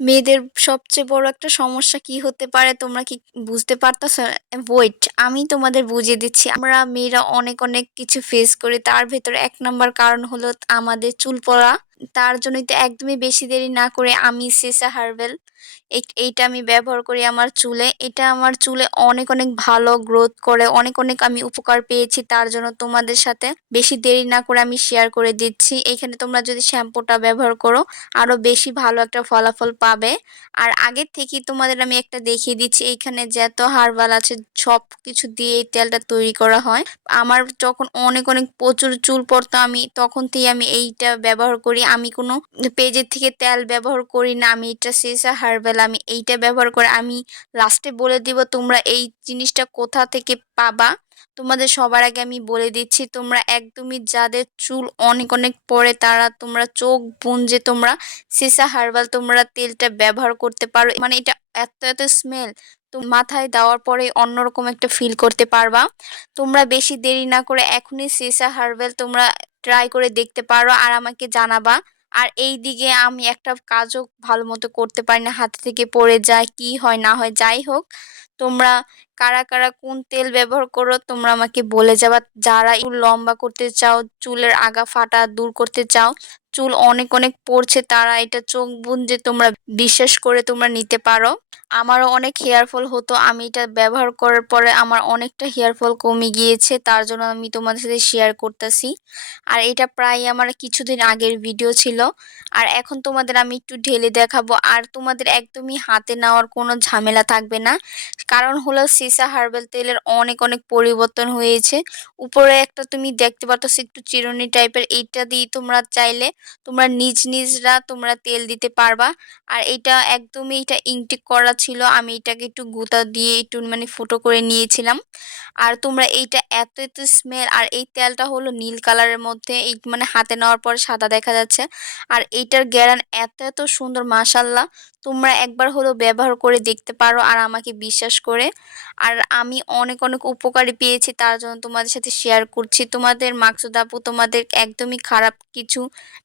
মেয়েদের সবচেয়ে বড় একটা সমস্যা কি হতে পারে তোমরা কি বুঝতে পারতেছো? ওয়েট, আমি তোমাদের বুঝিয়ে দিচ্ছি। আমরা মেয়েরা অনেক অনেক কিছু ফেস করি, তার ভেতরে এক নাম্বার কারণ হলো আমাদের চুল পড়া। তার জন্যই তো একদমই বেশি দেরি না করে আমি সিসা হার্বেল এইটা আমি ব্যবহার করি আমার চুলে। এটা আমার চুলে অনেক অনেক ভালো গ্রোথ করে, অনেক অনেক আমি উপকার পেয়েছি। তার জন্য তোমাদের সাথে বেশি দেরি না করে আমি শেয়ার করে দিচ্ছি। এখানে তোমরা যদি শ্যাম্পুটা ব্যবহার করো আরো বেশি ভালো একটা ফলাফল পাবে। আর আগের থেকেই তোমাদের আমি একটা দেখিয়ে দিচ্ছি, এইখানে যত হার্বাল আছে সব কিছু দিয়ে এই তেলটা তৈরি করা হয়। আমার যখন অনেক অনেক প্রচুর চুল পড়তো আমি তখন থেকে আমি এইটা ব্যবহার করি। আমি কোনো পেজের থেকে তেল ব্যবহার করি না, আমি এটা সিসা হার্বাল আমি এইটা ব্যবহার করে আমি লাস্টে বলে দিব তোমরা এই জিনিসটা কোথা থেকে পাবা। তোমাদের সবার আগে আমি বলে দিচ্ছি, তোমরা একদমই যাদের চুল অনেক অনেক পড়ে তারা তোমরা চোখ বুজে তোমরা সিসা হার্বাল তোমরা তেলটা ব্যবহার করতে পারো। মানে এটা এত এত স্মেল, তো মাথায় দেওয়ার পরে অন্যরকম একটা ফিল করতে পারবা। তোমরা বেশি দেরি না করে এখনই সিসা হার্বাল তোমরা ট্রাই করে দেখতে পারো আর আমাকে জানাবা। আর এই দিকে আমি একটা কাজও ভালো মতো করতে পারি না, হাত থেকে পড়ে যায়, কি হয় না হয় যাই হোক। তোমরা কারা কারা কোন তেল ব্যবহার করো তোমরা আমাকে বলে যাবা। যারা চুল লম্বা করতে চাও, চুলের আগা ফাটা দূর করতে চাও, চুল অনেক অনেক পড়ছে, তারা এটা চোখ বুজে তোমরা বিশ্বাস করে তোমরা নিতে পারো। আমারও অনেক হেয়ার ফল হতো, আমি এটা ব্যবহার করার পরে আমার অনেকটা হেয়ার ফল কমে গিয়েছে, তার জন্য আমি তোমাদের সাথে শেয়ার করতেছি। আর এটা প্রায় আমার কিছুদিন আগের ভিডিও ছিল। আর এখন তোমাদের আমি একটু ঢেলে দেখাবো, আর তোমাদের একদমই হাতে নেওয়ার কোনো ঝামেলা থাকবে না। কারণ হলো সিসা হার্বাল তেলের অনেক অনেক পরিবর্তন হয়েছে। উপরে একটা তুমি দেখতে পাচ্ছ একটু চিরুনি টাইপের, এইটা দিয়ে তোমরা চাইলে তোমরা নিজ নিজরা তোমরা তেল দিতে পারবা। আর এটা একদমই এটা ইনটেক করা ছিল, আমি এটাকে একটু গুঁতা দিয়ে একটু মানে ফুটো করে নিয়েছিলাম। আর তোমরা এইটা এত এত স্মেল, আর এই তেলটা হলো নীল কালারের মধ্যে, এই মানে হাতে নেওয়ার পরে সাদা দেখা যাচ্ছে। আর এইটার গ্যারান এত এত সুন্দর, মাশাল্লাহ। তোমরা একবার হলো ব্যবহার করে দেখতে পারো আর আমাকে বিশ্বাস করে। আর আমি অনেক অনেক উপকারী পেয়েছি, তার জন্য তোমাদের সাথে শেয়ার করছি। তোমাদের মাকসুদ আপু তোমাদের একদমই খারাপ কিছু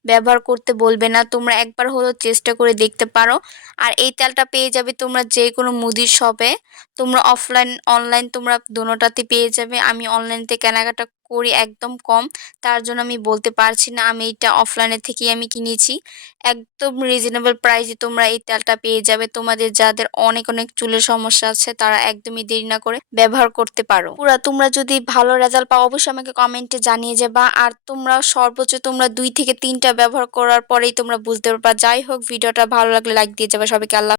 ব্যবহার করতে বলবে না, তোমরা একবার হলো চেষ্টা করে দেখতে পারো। আর এই তেলটা পেয়ে যাবে তোমরা যে কোনো মুদির শপে, তোমরা অফলাইন অনলাইন তোমরা দোনোটাতে পেয়ে যাবে। আমি অনলাইন থেকে কেনাকাটা করি একদম কম, তার জন্য আমি বলতে পারছি না। আমি এটা অফলাইনের থেকেই আমি কিনেছি, একদম রিজনেবল প্রাইসে তোমরা এই তেলটা পেয়ে যাবে। তোমাদের যাদের অনেক অনেক চুলের সমস্যা আছে তারা একদমই দেরি না করে ব্যবহার করতে পারো। পুরা তোমরা যদি ভালো রেজাল্ট পাও অবশ্যই আমাকে কমেন্টে জানিয়ে যাবা। আর তোমরা সর্বোচ্চ তোমরা 2 থেকে 3টা ব্যবহার করার পরেই তোমরা বুঝতে পারবা। যাই হোক, ভিডিওটা ভালো লাগলে লাইক দিয়ে যাবে। সবাইকে আল্লাহ।